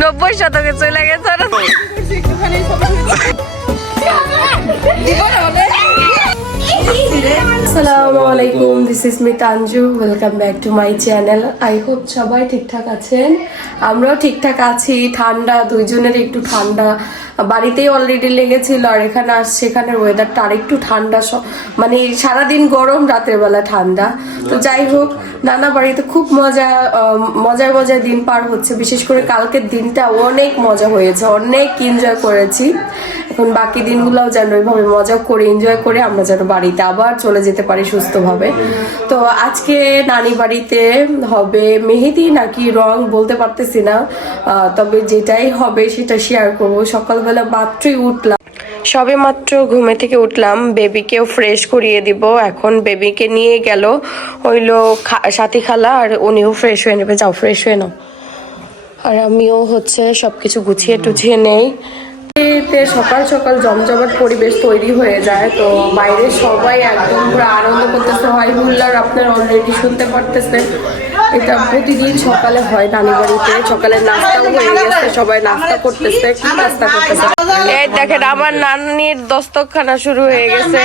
90 শতকে চলে গেছে। আসসালামু আলাইকুম, this is me Tanju. Welcome back to my channel. I hope সবাই ঠিকঠাক আছেন, আমরাও ঠিকঠাক আছি। ঠান্ডা, দুইজনের একটু ঠান্ডা বাড়িতেই অলরেডি লেগেছিল, আর এখানে আসছে, এখানের ওয়েদারটা আরেকটু ঠান্ডা, মানে সারাদিন গরম, রাতের বেলা ঠান্ডা। তো যাই হোক, নানা বাড়িতে খুব মজার দিন পার হচ্ছে। বিশেষ করে কালকের দিনটা অনেক মজা হয়েছে, অনেক এনজয় করেছি। এখন বাকি দিনগুলোও যেন ওইভাবে মজা করে এনজয় করে আমরা যেন বাড়িতে আবার চলে যেতে পারি সুস্থভাবে। তো আজকে নানি বাড়িতে হবে মেহেদি নাকি রং বলতে পারতেছি না, তবে যেটাই হবে সেটা শেয়ার করবো। সকালবেলা মাত্রই উঠলাম, সবে মাত্র ঘুমে থেকে উঠলাম, বেবিকেও ফ্রেশ করিয়ে দিব। এখন বেবিকে নিয়ে গেল হইলো সাথী খালা, আর উনিও ফ্রেশ হয়ে নেবে। যাও ফ্রেশ হয়ে নাও, আর আমিও হচ্ছে সবকিছু গুছিয়ে টুছিয়ে নেই। সকাল সকাল জমজমাট পরিবেশ তৈরি হয়ে যায়। তো বাইরে সবাই একদম পুরো আনন্দ করতেছে, হাই হুল্লার আপনারা অলরেডি শুনতে পারতেছেন। এটা প্রতিদিন সকালে হয় নানি বাড়িতে। সকালে নাস্তাও হয়ে গেছে, সবাই নাস্তা করতেছে। কি নাস্তা করতেছে? এই দেখেন, আমার নানির দস্তরখানা শুরু হয়ে গেছে।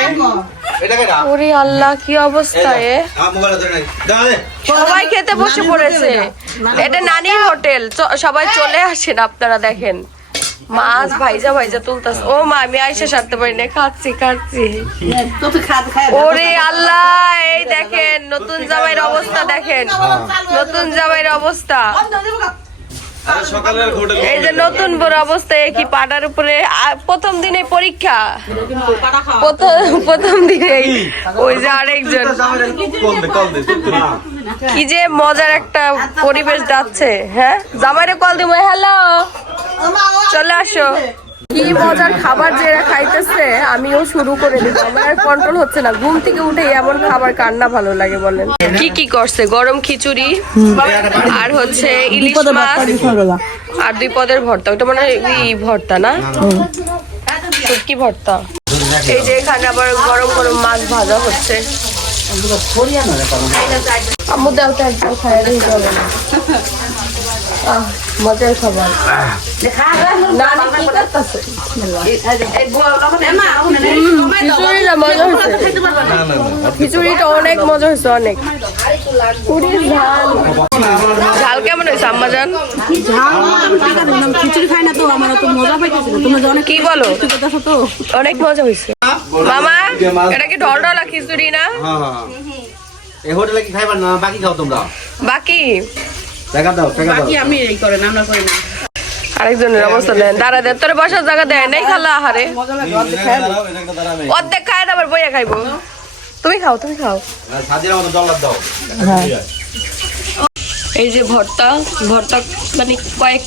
ওরে আল্লাহ, কি অবস্থা! সবাই খেতে বসে পড়েছে। এটা নানির হোটেল, সবাই চলে আসেন। আপনারা দেখেন মাছ ভাইজা তুলতাছে। ও মা, আমি আইসা সারতে পারি না, খাচ্ছি। ওরে আল্লাহ, এই দেখেন নতুন জামাইয়ের অবস্থা, দেখেন নতুন জামাইয়ের অবস্থা। এই যে নতুন বড় অবস্থা, কি পাটার উপরে প্রথম দিনে পরীক্ষা, প্রথম দিনে ওই যে আরেকজন। কি যে মজার একটা পরিবেশ যাচ্ছে। হ্যাঁ, জামাইরে কল দিব, হ্যালো চলে আসো। কি মজার খাবার যে এরা খাইতেছে, আমিও শুরু করে দিব। আমার কন্ট্রোল হচ্ছে না। ঘুম থেকে উঠে এমন খাবার কার না ভালো লাগে বলেন? কি করছে? গরম খিচুড়ি, আর হচ্ছে ইলিশ মাছ, আর 2 পদের ভর্তা। ওটা মানে ভর্তা না, শুটকি ভর্তা। এই যে এখানে আবার গরম গরম মাছ ভাজা হচ্ছে। আম্মু দাও তো একদম খাইয়া দিতে হবে না। মজার খাবার। খিচুড়িটা অনেক মজা হয়েছে, অনেক। ঝাল কেমন হয়েছে আম্মা জান? খিচুড়ি খাই না তো, আমার তো মজা পাইতেছিল। তোমরা কি বলো? অনেক মজা হয়েছে মামা। এটা কি ঢলঢলা খিচুড়ি না? এই হোটেলে কি খাইবার না? বাকি খাও তোমরা। বাকি টাকা দাও, টাকা দাও। বাকি আমি এই করে না, আমরা করি না। আরেকজনের অবস্থা দেন, দাঁড়া দেন। তোর বসার জায়গা দেয় নাই, খালা আহারে অর্ধেক খায় না, আবার বইয়া খাইবো। তুমি খাও। সাজিরা মতো জল্লাদ দাও। এই যে ভর্তা মানে কয়েক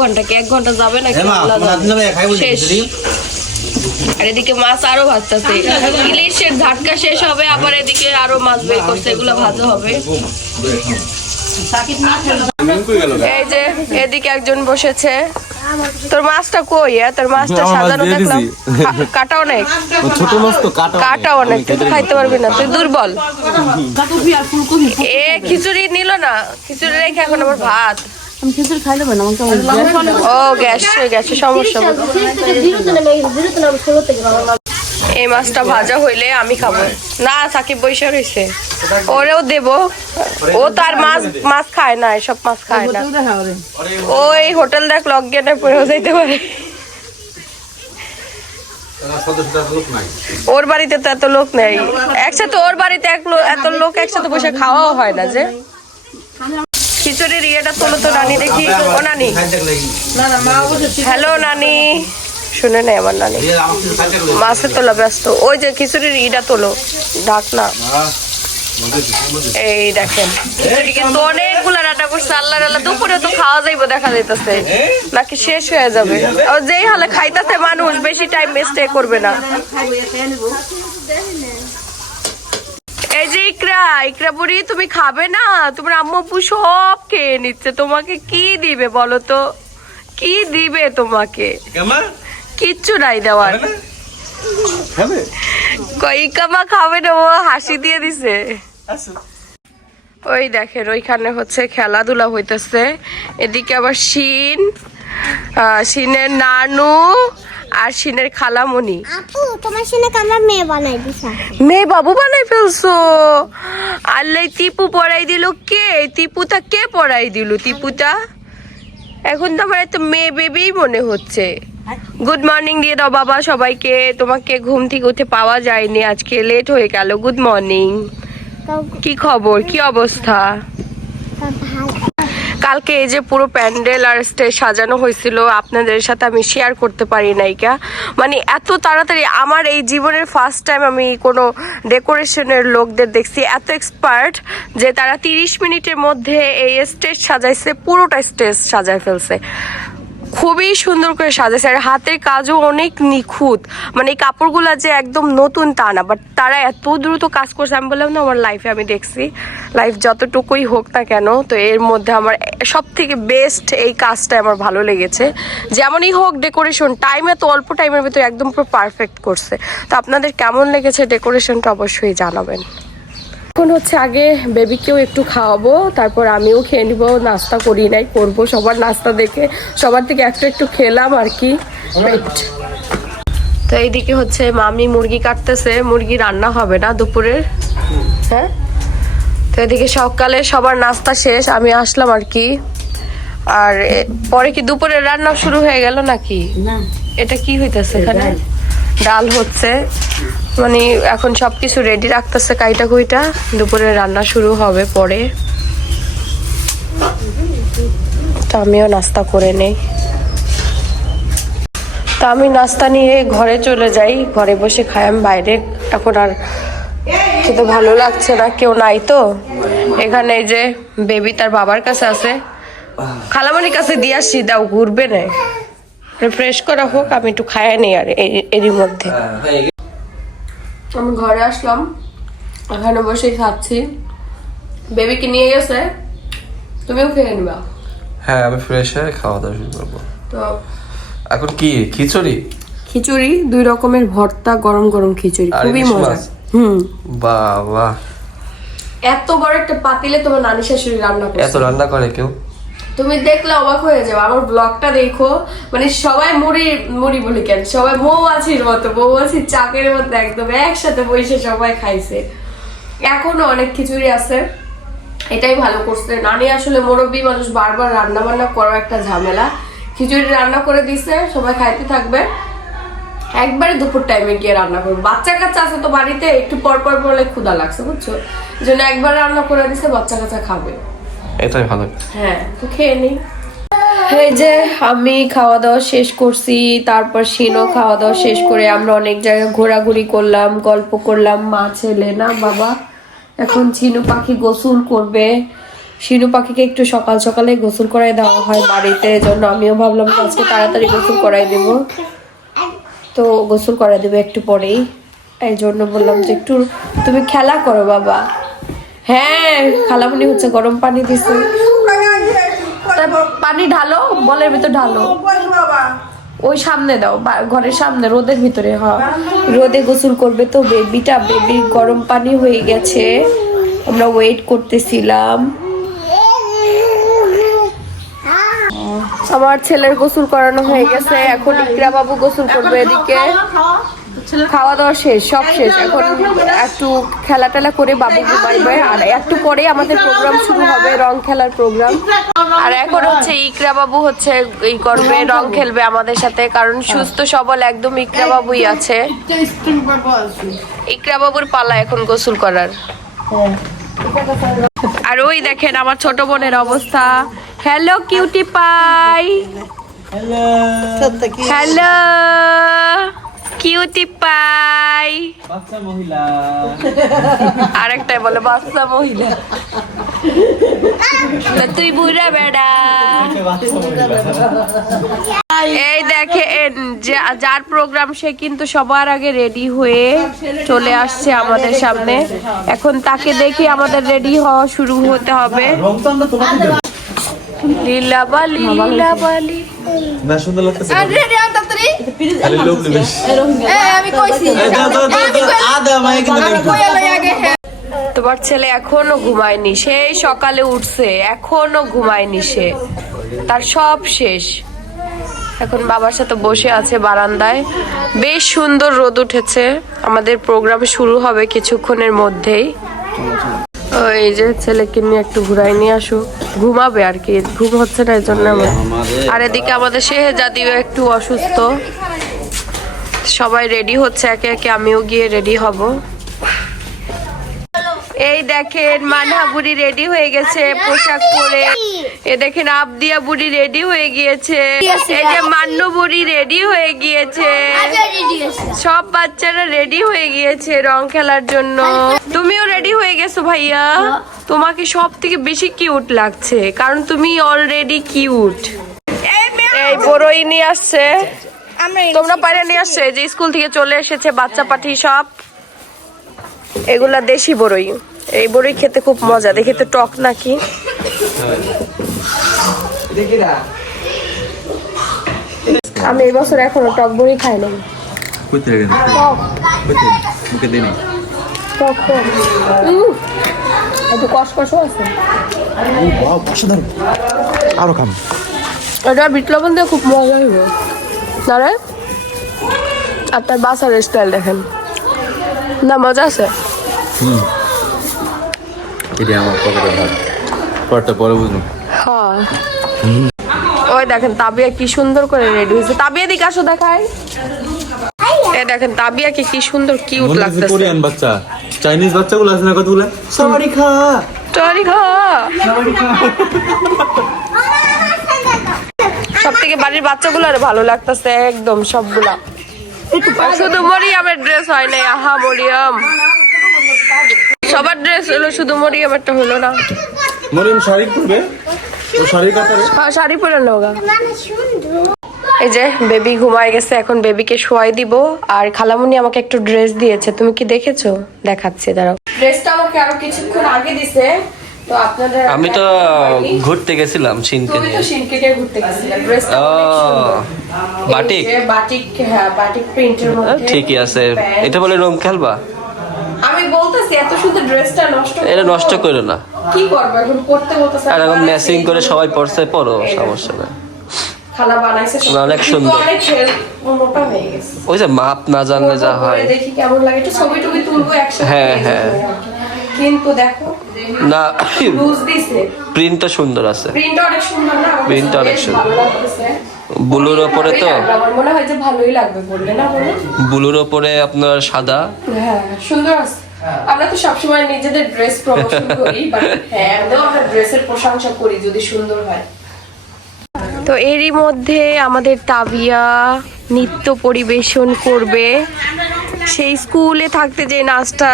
ঘন্টা কি 1 ঘন্টা যাবে না শেষ। আর এদিকে মাছ আরো ভাজতেছে। ইলিশের ঝাটকা শেষ হবে, আবার এদিকে আরো মাছ বের করছে, এগুলো ভাজা হবে। এই যে এদিকে একজন বসেছে। তোর মাছটা কই? তোর মাছটা সাজানো দেখলাম, কাটা অনেক, ছোট মাছ তো কাটা অনেক, তুই তো খাইতে পারবি না, তুই দুর্বল। এ খিচুড়ি নিল না, খিচুড়ি রেখে এখন আবার ভাত। ও গ্যাসের সমস্যা। এই মাছটা ভাজা হইলে আমি খাবো না, সাকিব বৈশা রয়েছে, ওরেও দেব। ও তার মাছ খায় না, এসব মাছ খায় না। ওই হোটেল দেখ লকডাউনে পড়েও যাইতে পারে। ওর বাড়িতে তো এত লোক নেই একসাথে, ওর বাড়িতে এত লোক একসাথে বসে খাওয়াও হয় না। যে খিচুড়ির ইয়েটা তোলো তো নানি, দেখি। ও নানি, হ্যালো নানি, শুনে নেই আমার নানি। মাছের তোলা ব্যস্ত। ওই যে খিচুড়ির ইটা তোলো, ঢাক না। এই দেখেন খিচুড়ি কিন্তু অনেকগুলা রান্না করছে। আল্লাহ আল্লাহ, দুপুরে তো খাওয়া যাইবো দেখা যাইতেছে, নাকি শেষ হয়ে যাবে। যেই হালে খাইতেছে মানুষ, বেশি টাইম স্টে করবে না। এই যে ইকরা বুড়ি, তুমি খাবে না? তোমার আম্মু সব খেয়ে নিচ্ছে। তোমাকে কি দিবে বলো তো? কি দিবে তোমাকে? কিচ্ছু নাই দেওয়ার। কই কামা খাবে না, ও হাসি দিয়ে দিছে। ওই দেখেন ওইখানে হচ্ছে খেলাধুলা হইতেছে, এদিকে আবার শিনের নানু আর শিনের খালামণি। আপু তোমার শুনে আমরা মেয়ে বানাই দিছা। মেয়ে বাবু বানাই ফেলছো? আল্লাহ টিপু পড়াই দিল কে? টিপুটা কে পড়াই দিল? টিপুটা এখন তো আমার এত মেয়ে বেবি মনে হচ্ছে। গুড মর্নিং দিয়ে দাও বাবা সবাইকে, তোমাকে ঘুম থেকে উঠে পাওয়া যায়নি, আজকে লেট হয়ে গেল। গুড মর্নিং, কি খবর, কি অবস্থা? কালকে এই যে পুরো প্যান্ডেল আর স্টেজ সাজানো হয়েছিল, আপনাদের সাথে আমি শেয়ার করতে পারি নাই কা, মানে এত তাড়াতাড়ি আমার এই জীবনের ফার্স্ট টাইম আমি কোনো ডেকোরেশনের লোকদের দেখছি এত এক্সপার্ট যে তারা 30 মিনিটের মধ্যে এই স্টেজ সাজাইছে, পুরোটা স্টেজ সাজায় ফেলছে, খুবই সুন্দর করে সাজাইছে। আর হাতের কাজও অনেক নিখুঁত, মানে এই কাপড়গুলো যে একদম নতুন তা না, বাট তারা এত দ্রুত কাজ করছে। আমি বললাম না আমার লাইফে আমি দেখছি, লাইফ যতটুকুই হোক না কেন, তো এর মধ্যে আমার সব থেকে বেস্ট এই কাজটা আমার ভালো লেগেছে। যেমনই হোক ডেকোরেশন টাইমে তো অল্প টাইমের ভিতরে একদম পুরো পারফেক্ট করছে। তো আপনাদের কেমন লেগেছে ডেকোরেশনটা অবশ্যই জানাবেন। এখন হচ্ছে আগে বেবিকেও একটু খাওয়াবো, তারপর আমিও খেয়ে নিবো। নাস্তা করি নাই, করবো। সবার নাস্তা দেখে সবার থেকে একটু একটু খেলাম আর কি। তো এইদিকে হচ্ছে মামি মুরগি কাটতেছে, মুরগি রান্না হবে না দুপুরের। হ্যাঁ, তো এদিকে সকালে সবার নাস্তা শেষ, আমি আসলাম আর কি। আর পরে কি দুপুরের রান্না শুরু হয়ে গেল নাকি? এটা কি হইতেছে এখানে? ডাল হচ্ছে, মানে এখন সবকিছু রেডি রাখতেছে কাইটা কুইটা, দুপুরে রান্না শুরু হবে পরে। তো আমিও নাস্তা করে নেই। তো আমি নাস্তা নিয়ে ঘরে চলে যাই, ঘরে বসে খাই। আমি বাইরে এখন আর খেতে ভালো লাগছে না, কেউ নাই তো এখানে। এই যে বেবি তার বাবার কাছে আছে, খালামণির কাছে দিয়ে আসছি, দাও ঘুরবে না, ফ্রেশ করা হোক, আমি একটু খায় নেই। আর এরই মধ্যে আমি ঘরে আসলাম, এখানে বসে খাচ্ছি। বেবিকে নিয়ে গেছে, তুমিও খেয়ে নিবা। হ্যাঁ, আমি ফ্রেশ হয়ে খাওয়া দাওয়া শুরু করবো। তো এখন কি খিচুড়ি? খিচুড়ি, 2 রকমের ভর্তা, গরম গরম খিচুড়ি, আর খুবই ইলিশ মজা। মাছ? বাবা, এত বড় একটা পাতিলে তোমার নানি শাশুড়ি রান্না এত করছে। রান্না করে কেউ? তুমি দেখলে অবাক হয়ে যাবে। আমার ব্লগটা দেখো, মানে সবাই মুড়ি মুড়ি বলি কেন, সবাই মৌমাছির মতো, মৌমাছির চাকের মতো একদম একসাথে বসে সবাই খাইছে। এখনো অনেক খিচুড়ি আছে, এটাই ভালো করছে নানি। আসলে মুরব্বী মানুষ, বারবার রান্না বান্না করা একটা ঝামেলা। খিচুড়ি রান্না করে দিছে, সবাই খাইতে থাকবে। একবারে দুপুর টাইমে গিয়ে রান্না করবো, বাচ্চা কাচ্চা আছে তো বাড়িতে, একটু পর পর বলে ক্ষুধা লাগছে, বুঝছো, এই জন্য একবার রান্না করে দিছে, বাচ্চা কাচ্চা খাবে। এটাই ভালো। হ্যাঁ, তো খেয়ে নিই। এই যে আমি খাওয়া দাওয়া শেষ করছি, তারপর শিনও খাওয়া দাওয়া শেষ করে আমরা অনেক জায়গায় ঘোরাঘুরি করলাম, গল্প করলাম, মা ছেলে না বাবা। এখন শিনু পাখি গোসল করবে। শিনু পাখিকে একটু সকাল সকালে গোসল করাই দেওয়া হয় বাড়িতে, এজন্য আমিও ভাবলাম আজকে তাড়াতাড়ি গোসল করাই দেব। তো গোসল করাই দেবো একটু পরেই, এই জন্য বললাম যে একটু তুমি খেলা করো বাবা। হ্যাঁ, খালামণি হচ্ছে গরম পানি দিছে, পানি ঢালো, বলের ভিতর ঢালো, ওই সামনে দাও, ঘরের সামনে রোদের ভিতরে। হ্যাঁ, রোদে গোসল করবে তো বেবিটা। বেবির গরম পানি হয়ে গেছে, আমরা ওয়েট করতেছিলাম। আমার ছেলের গোসল করানো হয়ে গেছে, এখন ইকরা বাবু গোসল করবে। এদিকে খাওয়া দাওয়া শেষ, সব শেষ। এখন একটু খেলা টেলা করে বাবু ঘুমাইবে, আর একটু পরে আমাদের প্রোগ্রাম শুরু হবে, রং খেলার প্রোগ্রাম। আর এখন হচ্ছে ইকরা বাবু হচ্ছে এই করবে, রং খেলবে আমাদের সাথে, কারণ সুস্থ সবল একদম ইকরা বাবুই আছে। ইকরা বাবুর পালা এখন গোসল করার। আর ওই দেখেন আমার ছোট বোনের অবস্থা। Hello cutie pie, hello cutie pie. আরেকটাই বলে বাচ্চা মহিলা। তুই বুড়া বেড়া। এই দেখেন যার প্রোগ্রাম সে কিন্তু সবার আগে রেডি হয়ে চলে আসছে আমাদের সামনে। এখন তাকে দেখে আমাদের রেডি হওয়া শুরু হতে হবে। লীলাবালি লীলাবালি না, সুন্দর লাগতেছে। আমি কইছি আদা মাই কিন্তু তোমার ছেলে এখনো ঘুমায়নি, সেই সকালে উঠছে, এখনো ঘুমায়নি সে, তার সব শেষ। এখন বাবার সাথে বসে আছে বারান্দায়। বেশ সুন্দর রোদ উঠেছে, আমাদের প্রোগ্রাম শুরু হবে কিছুক্ষণের মধ্যেই। এই যে ছেলেকে নিয়ে একটু ঘুরাই নিয়ে আসো, ঘুমাবে আর কি, ঘুম হচ্ছে না এই জন্য। আর এদিকে আমাদের শেহজাদিও একটু অসুস্থ। সবাই রেডি হচ্ছে একে একে, আমিও গিয়ে রেডি হব। এই দেখেন মানহা বুড়ি রেডি হয়ে গেছে পোশাক পরে। এ দেখেন আবদিয়া বুড়ি রেডি হয়ে গিয়েছে। এই যে মান্নু বুড়ি রেডি হয়ে গিয়েছে। সব বাচ্চারা রেডি হয়ে গিয়েছে রং খেলার জন্য। তুমিও রেডি হয়ে গেছো ভাইয়া। তোমাকে সব থেকে বেশি কিউট লাগছে, কারণ তুমি অলরেডি কিউট। এই বড়ই নিয়ে আসছে, তোমরা বাইরে নিয়ে আসছে, যে স্কুল থেকে চলে এসেছে বাচ্চা পাঠি সব। এগুলা দেশি বড়ই, এই বড়ই খেতে খুব মজা। দেখি তো টক নাকি। আমি এই বছর এখনো টক বড়ি খাই নাই। টক টক একটু কষকষও আছে। আরো খাম। এটা বিট লবণ দিয়ে খুব মজা হইব না রে। আর তার বাসার স্টাইল দেখেন না, মজা আছে। এটা আমার পকেটে ভাত, পরটা পরে বুঝুন। হ্যাঁ ওই দেখেন তাবিয়া কি সুন্দর করে রেডি হয়েছে। তাবিয়া দিকে আসো দেখাই। এই দেখেন তাবিয়াকে কি সুন্দর কিউট লাগতেছে। কোরিয়ান বাচ্চা, চাইনিজ বাচ্চাগুলো আছে না কতগুলো। সবারই খা সব থেকে বাড়ির বাচ্চাগুলো আর ভালো লাগতেছে একদম সবগুলা। শুধু মরিয়ামের ড্রেস হয় নাই। আহা মরিয়াম, সবার ড্রেস হলো, শুধু মরিয়ামেরটা হলো না। মরিয়ম শাড়ি পরবে, ও শাড়ি কাটারে। হ্যাঁ শাড়ি পরে নেওয়া। এই যে বেবি ঘুমায় গেছে, এখন বেবিকে শোয়াই দিব। আর খালামুনি আমাকে একটু ড্রেস দিয়েছে, তুমি কি দেখেছো? দেখাচ্ছি দাঁড়াও। ড্রেসটা আমাকে আরো কিছুক্ষণ আগে দিছে, তো আপনাদের আমি তো ঘুরতে গেছিলাম সিনকে তুমি তো নিয়ে। সিনকেটে ঘুরতে গেছিলে। ড্রেসটা অনেক সুন্দর। বাটিক? এই যে বাটিক, হ্যাঁ বাটিক প্রিন্টের মধ্যে। ঠিকই আছে। এটা বলে রং খেলবা? আমি বলতেছি এত সুন্দর ড্রেসটা নষ্ট করো। এটা নষ্ট করো না। কি করবে এখন, পড়তে বলতেছে। আর এখন ম্যাচিং করে সবাই পড়ছে, পড়ো, সমস্যা নাই। খালা বানাইছে সব। অনেক কিন্তু সুন্দর। অনেক মোটা হয়ে গেছে। ওই যে মাপ না জানলে যা হয়। দেখি কেমন লাগে, একটু ছবি টবি তুলবো একসাথে। হ্যাঁ, হ্যাঁ। কিন্তু দেখো না, লুজ দিছে। প্রিন্টটা সুন্দর আছে। প্রিন্টটা অনেক সুন্দর না? আমার প্রিন্টটা অনেক বেশ সুন্দর। ভালো লাগতেছে। ব্লুর ওপরে তো, আমার মনে হয় যে ভালোই লাগবে বললে না বলো? ব্লুর ওপরে আপনার সাদা। হ্যাঁ সুন্দর আছে। আমরা তো সবসময় নিজেদের ড্রেস প্রমোশন করি, বাট হ্যাঁ আমরা ড্রেসের প্রশংসা করি যদি সুন্দর হয়। তো এরই মধ্যে আমাদের তাবিয়া নৃত্য পরিবেশন করবে। সেই স্কুলে থাকতে যে নাচটা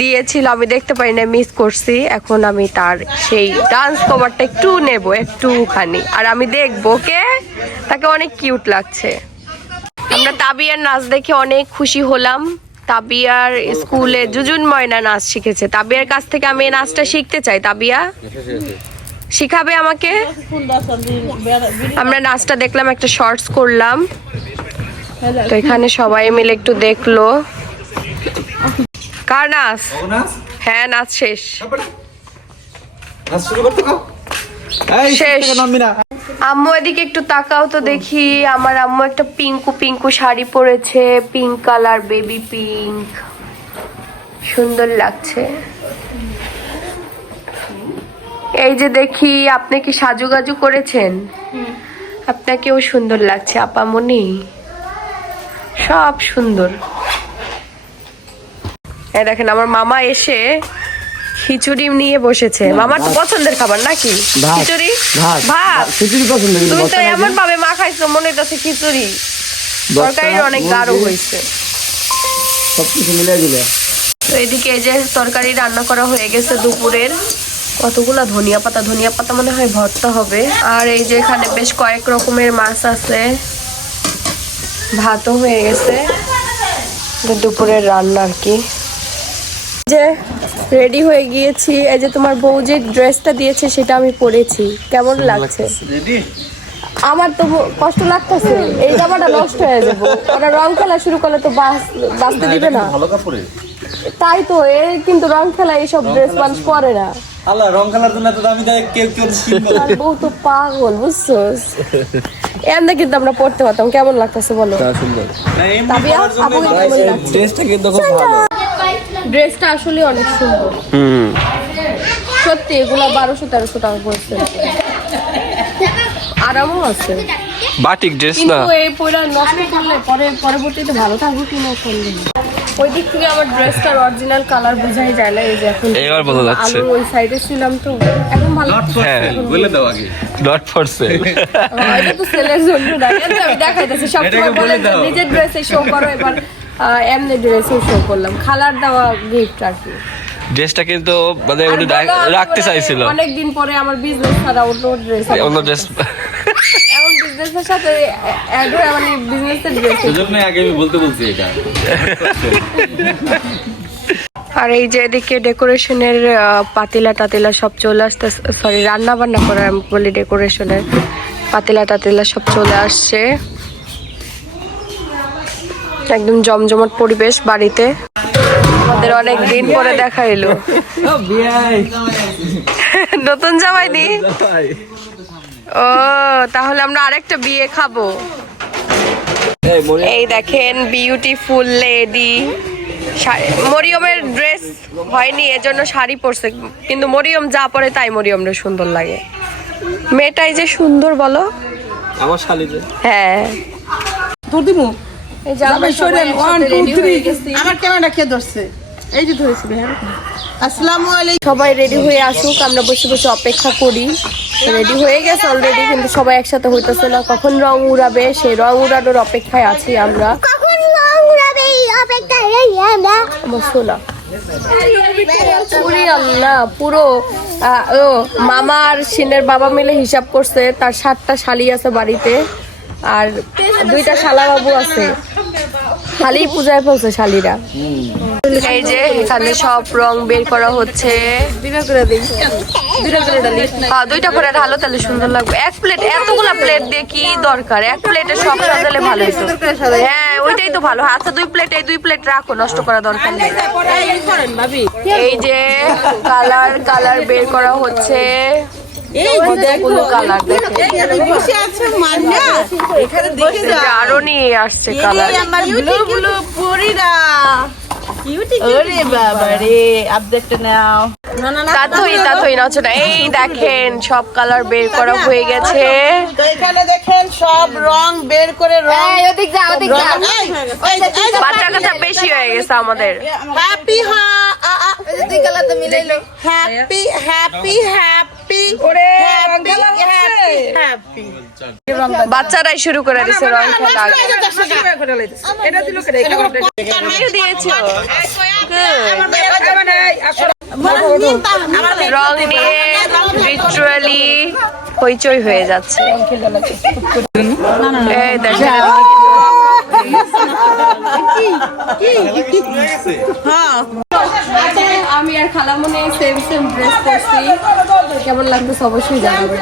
দিয়েছিল আমি দেখতে পাই না, মিস করছি। এখন আমি তার সেই ডান্স কভারটা একটু নেব, একটুখানি, আর আমি দেখবো। ওকে, তাকে অনেক কিউট লাগছে। আমরা তাবিয়ার নাচ দেখে অনেক খুশি হলাম। তাবিয়ার স্কুলে জুজুন ময়না নাচ শিখেছে। তাবিয়ার কাছ থেকে আমি এই নাচটা শিখতে চাই। তাবিয়া শিখাবে আমাকে? আমরা নাচটা দেখলাম, একটা শর্টস করলাম, তো এখানে সবাই মিলে একটু দেখলো। কার নাচ? হ্যাঁ নাচ শেষ। শেষ। আম্মু এদিকে একটু তাকাও তো দেখি। আমার আম্মু একটা পিঙ্কু পিঙ্কু শাড়ি পরেছে, পিঙ্ক কালার, বেবি পিঙ্ক, সুন্দর লাগছে। এই যে দেখি আপনি কি সাজুগাজু করেছেন? আপনাকেও সুন্দর লাগছে আপামনি, সব সুন্দর। এই দেখেন আমার মামা এসে খিচুড়ি নিয়ে বসেছে। মামার তো পছন্দের খাবার নাকি খিচুড়ি? ভাত। তুমি তো এমন ভাবে মা খাইছো মনে হইতাছে খিচুড়ি। তরকারি অনেক গাঢ় হয়েছে। সবকিছু মিলাই দিলে। তো এদিকে এই যে তরকারি রান্না করা হয়ে গেছে দুপুরের। কতগুলা ধনিয়া পাতা মনে হয় ভর্তা হবে। আর এই যে এখানে বেশ কয়েক রকমের মাছ আছে। ভাতও হয়ে গেছে, দুপুরের রান্না আর কি। যে রেডি হয়ে গিয়েছি। এই যে তোমার বউ যে ড্রেসটা দিয়েছে সেটা আমি পরেছি, কেমন লাগছে? আমার তো কষ্ট লাগতেছে, এই জামাটা নষ্ট হয়ে যাবো, ওরা রং খেলা শুরু করলে তো বাঁচতে দিবে না। ভালো কাপড়ে তাই তো কিন্তু রং খেলা এইসব ড্রেস মানুষ পরে না। আল্লাহ রং খেলার জন্য এত দামি দেয় কেউ আর বউ তো পাগল, বুঝছস? এমনি কিন্তু আমরা পড়তে পারতাম। কেমন লাগতেছে বলো? সুন্দর তাবিয়া, আপু কেমন লাগছে? ড্রেসটা কিন্তু খুব ভালো। ড্রেসটা আসলে অনেক সুন্দর, সত্যি। এগুলা 1200-1300 টাকা পড়ছে, আরামও আছে। বাটিক ড্রেস না, কিন্তু এই পয়লা নষ্ট করলে পরবর্তীতে ভালো থাকবে কিনা সন্দেহ। ওই দিক থেকে আমার ড্রেসটার অরিজিনাল কালার বোঝাই যায় না। এই যে এখন এবার বোঝা যাচ্ছে। আলু ওই সাইডে ছিলাম তো এখন ভালো লাগছে। হ্যাঁ বলে দাও আগে নট ফর সেল। এটা তো সেলের জন্য না, এটা আমি দেখাইতেছি। সবসময় বলে যে নিজের ড্রেসে শো করো, এবার এমনি ড্রেসে শো করলাম। খালার দেওয়া গিফট আর কি। ড্রেসটা কিন্তু মানে উনি রাখতে চাইছিল অনেকদিন পরে আমার বিজনেস ছাড়া অন্য ড্রেস, অন্য ড্রেস এখন বিজনেসের সাথে অ্যাড হয়ে মানে বিজনেসের ড্রেস। সুযোগ নেই, আগে আমি বলতে বলছি এটা। আর এই যে এদিকে ডেকোরেশনের পাতিলা টাতিলা সব চলে আসতে, সরি রান্না বান্না করে আমি বলি, ডেকোরেশনের পাতিলা টাতিলা সব চলে আসছে। একদম জমজমাট পরিবেশ বাড়িতে। আমাদের অনেক দিন পরে দেখা এলো নতুন জামাইনি। ও তাহলে আমরা আরেকটা বিয়ে খাবো। এই দেখেন বিউটিফুল লেডি। মরিয়মের ড্রেস হয়নি, এজন্য শাড়ি পরছে, কিন্তু মরিয়ম যা পরে তাই মরিয়মরে সুন্দর লাগে। মেয়েটাই যে সুন্দর বলো, আমার শালি যে। হ্যাঁ তোর দিমু এই যে আমরা সবাই একসাথে ready হয়ে গেছি। আমার ক্যামেরা কে ধরছে? এই যে ধরেছি ভাই। আসসালামু আলাইকুম। সবাই রেডি হয়ে আসুক, আমরা বসে বসে অপেক্ষা করি। রেডি হয়ে গেছে অলরেডি, কিন্তু সবাই একসাথে হইতেছে না। কখন রং উড়াবে সেই রং উড়ানোর অপেক্ষায় আছি আমরা। কখন রং উড়াবে এই অপেক্ষায় আমরা। বসো না আল্লাহ, পুরো মামা আর সিনের বাবা মিলে হিসাব করছে তার 7টা শালি আছে বাড়িতে, আর 2টা শালা বাবু আছে। খালি পূজায় পৌঁছে শালিরা। এই যে এখানে সব রং বের করা হচ্ছে। 2টা করে ঢালো, তাহলে সুন্দর লাগবে। এক প্লেট, এতগুলা প্লেট দিয়ে কি দরকার? এক প্লেটে সব সাজালে ভালো হতো। হ্যাঁ ওইটাই তো ভালো। আচ্ছা 2 প্লেট, এই 2 প্লেট রাখো, নষ্ট করা দরকার নেই। এই যে কালার বের করা হচ্ছে। কালার আরো নিয়ে আসছে কালার। এই দেখেন সব কালার বের করা হয়ে গেছে। এখানে দেখেন সব রং বের করে বাচ্চা কাচ্চা বেশি হয়ে গেছে আমাদের। Happy happy happy happy happy. বাচ্চারাই শুরু করে দিছে রং খেলা। দিয়েছো রং নিয়ে লিটারালি হইচই হয়ে যাচ্ছে। এই দেখেন আমি আর খালামনি সেম ড্রেস পরছি। কেমন লাগতেছে অবশ্যই জানাবেন।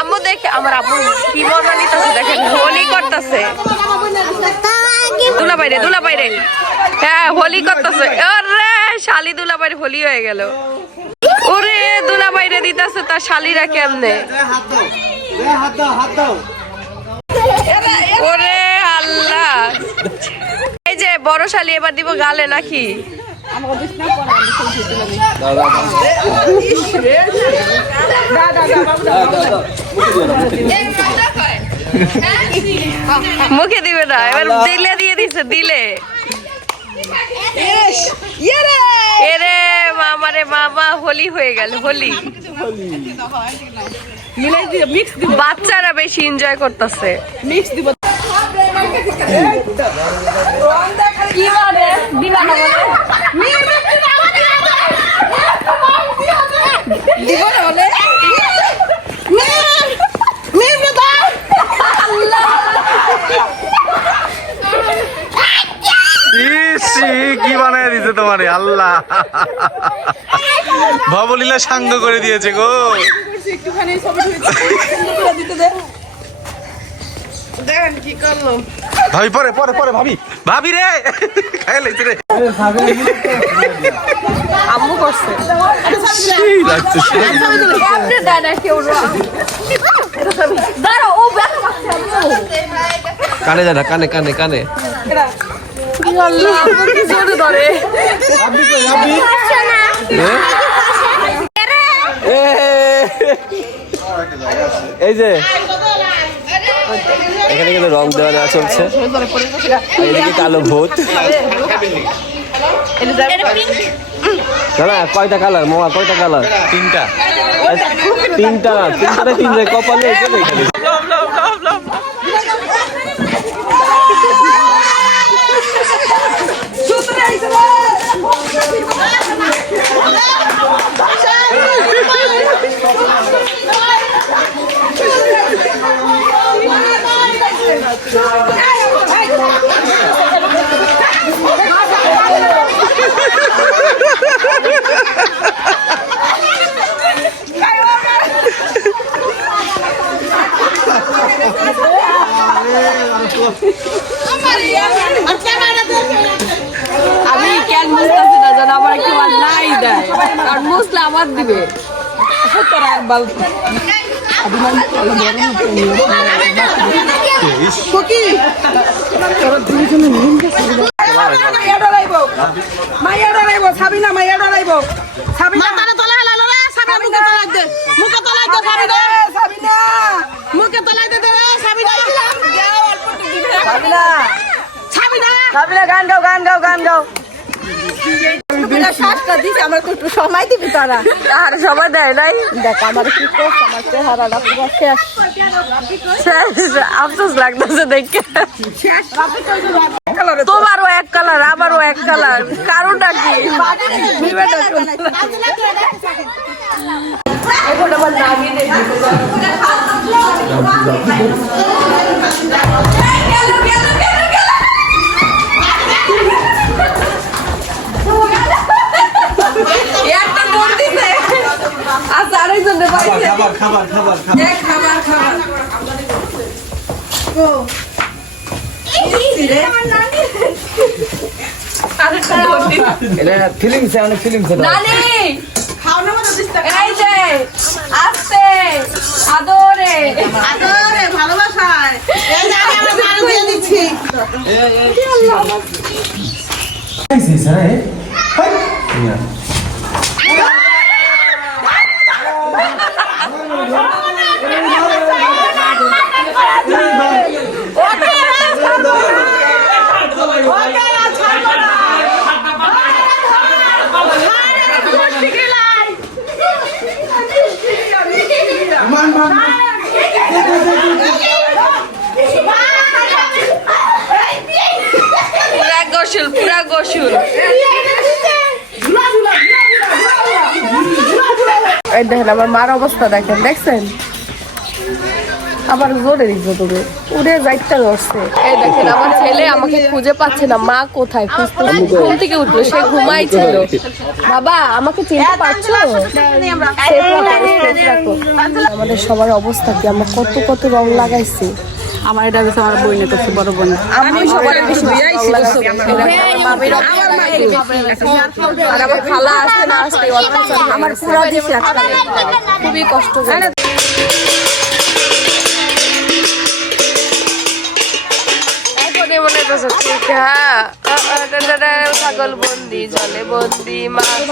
আম্মু দেখে আমার আব্বু কি মজা নিতেছে, দেখেন হোলি করতেছে। দুলা বাইরে হ্যাঁ হোলি করতেছে। আরে শালি দুলা বাইরে হোলি হয়ে গেল। ওরে দুলা বাইরে দিতেছে তার শালিরা কেমনে। ওরে আল্লাহ, এই যে বড় শালি এবার দিব গালে নাকি? মুখে দিবে না, এবার দিলে দিয়ে দিছে দিলে। এরে মামারে মামা হোলি হয়ে গেল। হোলি বাচ্চারা বেশি এনজয় করতেছে। কি মানে দিবা না বলে দিব না বলে আল্লাহ ভবলীলা সাঙ্গ করে দিয়েছে গো। একটুখানি ছবি তুলে দিতে দে। দেখেন কি করলো। ভাবি পরে পরে পরে ভাবি ভাবি রে খাইলে রে আম্মু করছে সেই লাগছে সেই। আপনি দেয় না কেউ দাঁড়াও ও ব্যাগ মারছে কানে যা না, কানে কানে কানে। আল্লাহ আম্মু কি জোরে ধরে এই যে এখানে কিন্তু রং দেওয়া নেওয়া চলছে, এদিকে কালো ভূত। না কয়টা কালার মামা, কয়টা কালার? তিনটা তিনটা না, তিনটাতে তিনটে কপালে এখানে। আমি কেন বুঝতেছি না যেন আমার কেউ আর নাই দেয়, কারণ মুসলে আমার দিবে গান গাও গান গাও গান গাও। শ্বাসটা দিছে আমার একটু সময় দিবি তারা। আর সবাই দেয় নাই, দেখ আমার কি করছে, আমার চেহারাটা পুরো শেষ। আফসোস লাগতেছে দেখে। তোমারও এক কালার আমারও এক কালার, কারণটা কি? এখন আমার নামিয়ে দেবে একটা দৌড় দিছে। আচ্ছা আরেকজন খাবার খাবার খাবার খাবার খাবার এটা ফিলিংস, অনেক ফিলিংস। নানি এই যে আস্তে আদরে আদরে ভালোবাসায় এই যে আমি আমার গান দিয়ে দিচ্ছি। পুরা গোসল পুরা গোসল। এই দেখেন আমার মার অবস্থা দেখেন, দেখছেন আবার জোরে দিচ্ছে তোকে উড়ে যাইতে ধরছে। এই দেখেন আমার ছেলে আমাকে খুঁজে পাচ্ছে না, মা কোথায় খুঁজতেছে, ঘুম থেকে উঠলো, সে ঘুমাইছিল। বাবা আমাকে চিনতে পারছো? আমাদের সবার অবস্থা কি, আমরা কত কত রং লাগাইছি। আমার এটা হচ্ছে আমার বই নিয়ে করছে, বড় বোন। আমি সবার বেশি রং লাগাইছি। আর আমার খালা আসতে না আসতে আমার পুরা দিছে, খুবই কষ্ট হয়। ছাগল বন্দি জলে বন্দি মাছ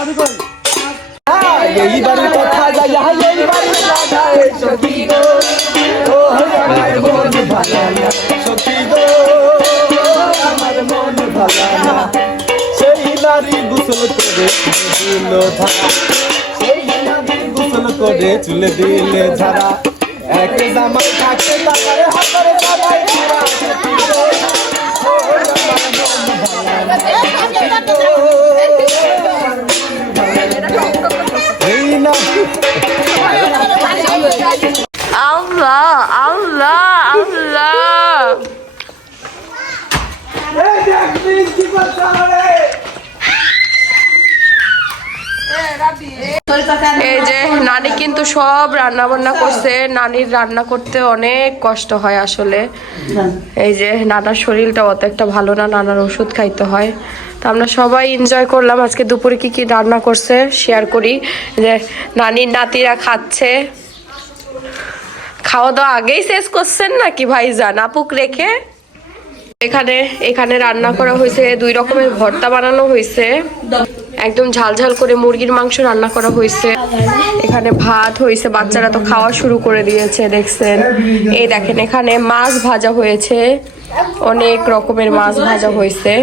সেই নারী গোসল করে দিল ধারা, সেই নারী গোসল করে চুলে দিলে ঝাড়া, এক জামাই থাকতে তাকারে হাতারে সবাই পুরা আল্লাহ আল্লাহ আল্লাহ। এই যে নানি কিন্তু সব রান্না বান্না করছে। নানির রান্না করতে অনেক কষ্ট হয় আসলে। এই যে নানার শরীরটা অত একটা ভালো না, নানার ওষুধ খাইতে হয়। তো আমরা সবাই এনজয় করলাম আজকে দুপুরে কি কি রান্না করছে শেয়ার করি। যে নানির নাতিরা খাচ্ছে, খাওয়া দাওয়া আগেই শেষ করছেন নাকি ভাইজান আপুক রেখে? এখানে রান্না করা হয়েছে, 2 রকমের ভর্তা বানানো হয়েছে, একদম ঝাল ঝাল করে মুরগির মাংস রান্না করা হয়েছে, এখানে ভাত হয়েছে। বাচ্চারা তো খাওয়া শুরু করে দিয়েছে দেখছেন। এই দেখেন এখানে মাছ ভাজা হয়েছে, অনেক রকমের মাছ ভাজা হয়েছে,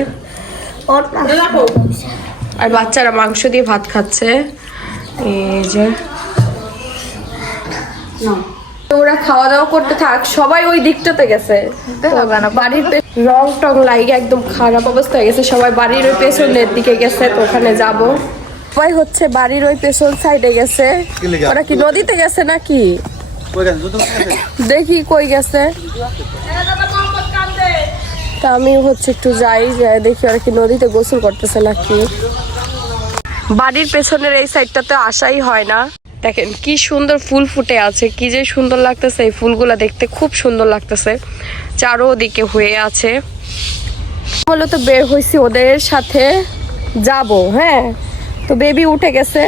আর বাচ্চারা মাংস দিয়ে ভাত খাচ্ছে। এই যে ওরা খাওয়া দাওয়া করতে থাক, সবাই ওই দিকটাতে গেছে। বাড়ির রং টং লাগে একদম খারাপ অবস্থা হয়ে গেছে, সবাই বাড়ির ওই পেছনের দিকে গেছে। তো ওখানে যাব, সবাই হচ্ছে বাড়ির ওই পেছন সাইডে গেছে। ওরা কি নদীতে গেছে নাকি দেখি কই গেছে। তা আমি হচ্ছে একটু যাই, দেখি ওরা কি নদীতে গোসল করতেছে নাকি। বাড়ির পেছনের এই সাইডটাতে আসাই হয় না। দেখেন কি সুন্দর ফুল ফুটে আছে, কি যে সুন্দর লাগতেছে। এই ফুলগুলা দেখতে খুব সুন্দর লাগতেছে, চারোদিকে হয়ে আছে। মূলত বের হয়েছি ওদের সাথে যাব। হ্যাঁ, তো বেবি উঠে গেছে,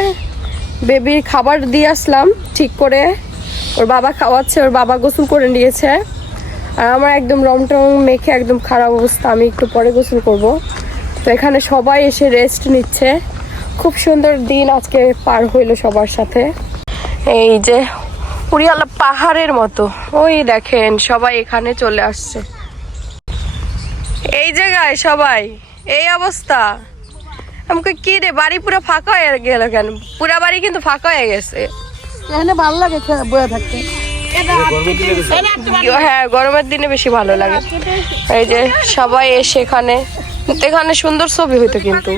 বেবির খাবার দিয়ে আসলাম ঠিক করে। ওর বাবা খাওয়াচ্ছে, ওর বাবা গোসল করে নিয়েছে। আর আমার একদম রংটং মেখে একদম খারাপ অবস্থা, আমি একটু পরে গোসল করব। তো এখানে সবাই এসে রেস্ট নিচ্ছে। খুব সুন্দর দিন আজকে পার হইলো সবার সাথে। এই যে উড়িয়ালা পাহাড়ের মতো, ওই দেখেন সবাই এখানে চলে আসছে। এই জায়গায় সবাই এই অবস্থা। আমাকে কি রে, বাড়ি পুরো ফাঁকা হয়ে গেল কেন? পুরা বাড়ি কিন্তু ফাঁকা হয়ে গেছে। এখানে ভালো লাগে বয়ে থাকতে। হ্যাঁ, গরমের দিনে বেশি ভালো লাগে। এই যে সবাই এসে এখানে সুন্দর ছবি হইতো কিন্তু।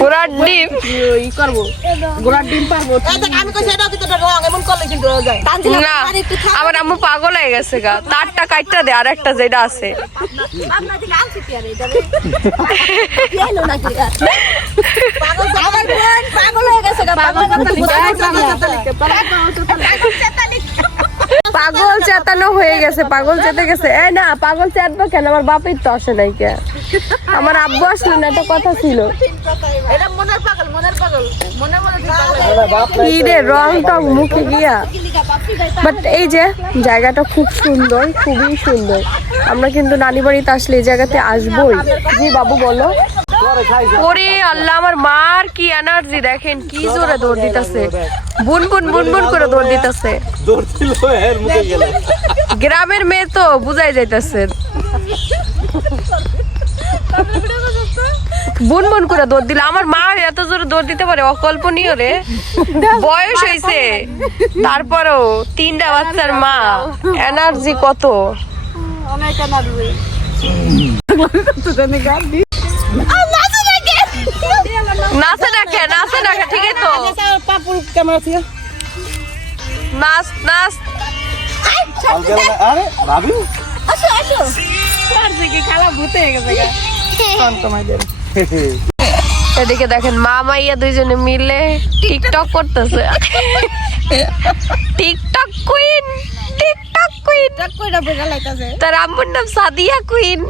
ঘোড়ার ডিম না, আমার আম্মু পাগল হয়ে গেছে গা। তারটা কাটটা দে, আর একটা যেটা আছে পাগল চেতানো হয়ে গেছে, পাগল চেতে গেছে। এই না, পাগল চেতবো কেন? আমার বাপের তো আসে নাই কে, আমার আব্বু আসলো না, একটা কথা ছিল। কি রে, রং টং মুখে গিয়া। বাট এই যে জায়গাটা খুব সুন্দর, খুবই সুন্দর। আমরা কিন্তু নানি বাড়িতে আসলে এই জায়গাতে আসবোই। জি বাবু বলো। ওরে আল্লাহ, আমার মার কি এনার্জি দেখেন, কি জোরে দৌড় দিতেছে, বুন বুন বুন বুন করে দৌড় দিতেছে। গ্রামের মেয়ে তো বুঝাই যাইতেছে, বুন বুন করে দৌড় দিল। আমার মা এত জোরে দৌড় দিতে পারে অকল্পনীয় রে, বয়স হয়েছে তারপরেও 3টা বাচ্চার মা, এনার্জি কত। নাচে নাচে নাচে নাচে, ঠিকই তো, নাচ নাচ। এদিকে দেখেন মা মাইয়া দুইজনে মিলে টিকটক করতেছে। TikTok queen, TikTok queen. তার আম্মুর নাম সাদিয়া কুইন।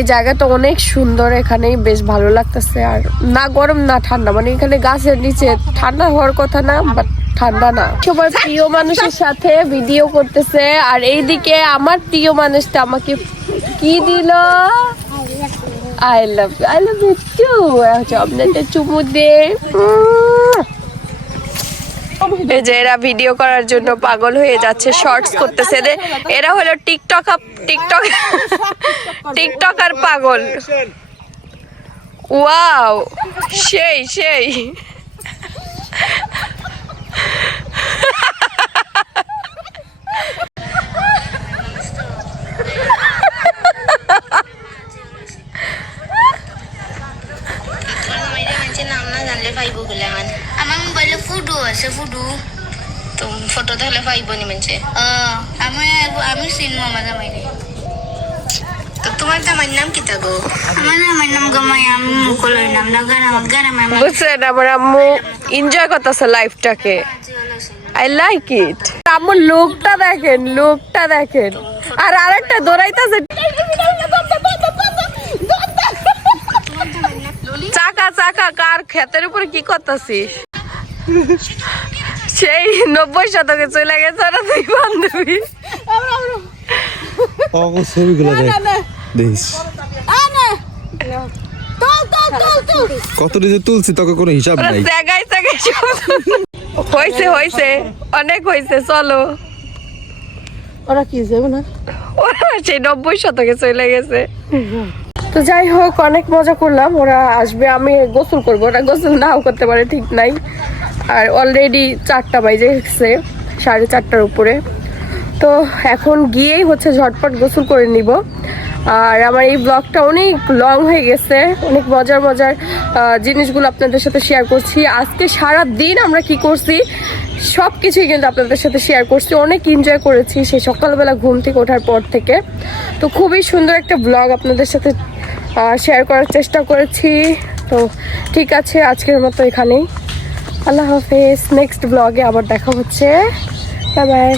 এই জায়গাটা অনেক সুন্দর, এখানেই বেশ ভালো লাগতেছে। আর না গরম না ঠান্ডা, মানে এখানে গাছের নিচে ঠান্ডা হওয়ার কথা না, বাট ঠান্ডা না। সবার প্রিয় মানুষের সাথে ভিডিও করতেছে। আর এইদিকে আমার প্রিয় মানুষটা আমাকে কি দিল, আই লাভ ইউ টু। আপনাদের চুমু দে। এই যে এরা ভিডিও করার জন্য পাগল হয়ে যাচ্ছে, শর্টস করতেছে। এরা হলো টিকটকার পাগল। ওয়াও, সেই সেই। আমার মোবাইলে ফুডু আছে, ফুডু তো ফটো তাহলে পাইব নি মানে। আমি চিনবো আমার জামাইরে। তো তো তোমার আমার নাম কি থাকো? আমার নাম গমাই, আমি মুকুলের নাম না গারাম বুঝছেন আমার আম্মু এনজয় করতেছে লাইফটাকে। I like it. আম্মুর লোকটা দেখেন আর আরেকটা দৌড়াইতেছে চাকা কার ক্ষেতের উপরে কি করতেছিস? সেই 90 শতকে চলে গেছে ওরা দুই বান্ধবী। ছবিগুলো দেখিস কত রিজে তুলছি তোকে কোনো হিসাব নাই। হয়েছে অনেক হয়েছে, চলো। ওরা কি যাবে না? ওরা সেই 90 শতকে চলে গেছে। তো যাই হোক, অনেক মজা করলাম। ওরা আসবে, আমি গোসল করবো, ওরা গোসল নাও করতে পারে ঠিক নাই। আর অলরেডি 4টা বাজে গেছে, 4:30টার উপরে। তো এখন গিয়েই হচ্ছে ঝটপট গোসল করে নিব। আর আমার এই ব্লগটা অনেক লং হয়ে গেছে, অনেক মজার জিনিসগুলো আপনাদের সাথে শেয়ার করছি। আজকে সারা দিন আমরা কি করছি সব কিছুই কিন্তু আপনাদের সাথে শেয়ার করছি। অনেক এনজয় করেছি সেই সকালবেলা ঘুম থেকে ওঠার পর থেকে। তো খুবই সুন্দর একটা ব্লগ আপনাদের সাথে শেয়ার করার চেষ্টা করেছি। তো ঠিক আছে, আজকের মতো এখানেই। আল্লাহ হাফেজ। নেক্সট ব্লগে আবার দেখা হচ্ছে। Bye bye.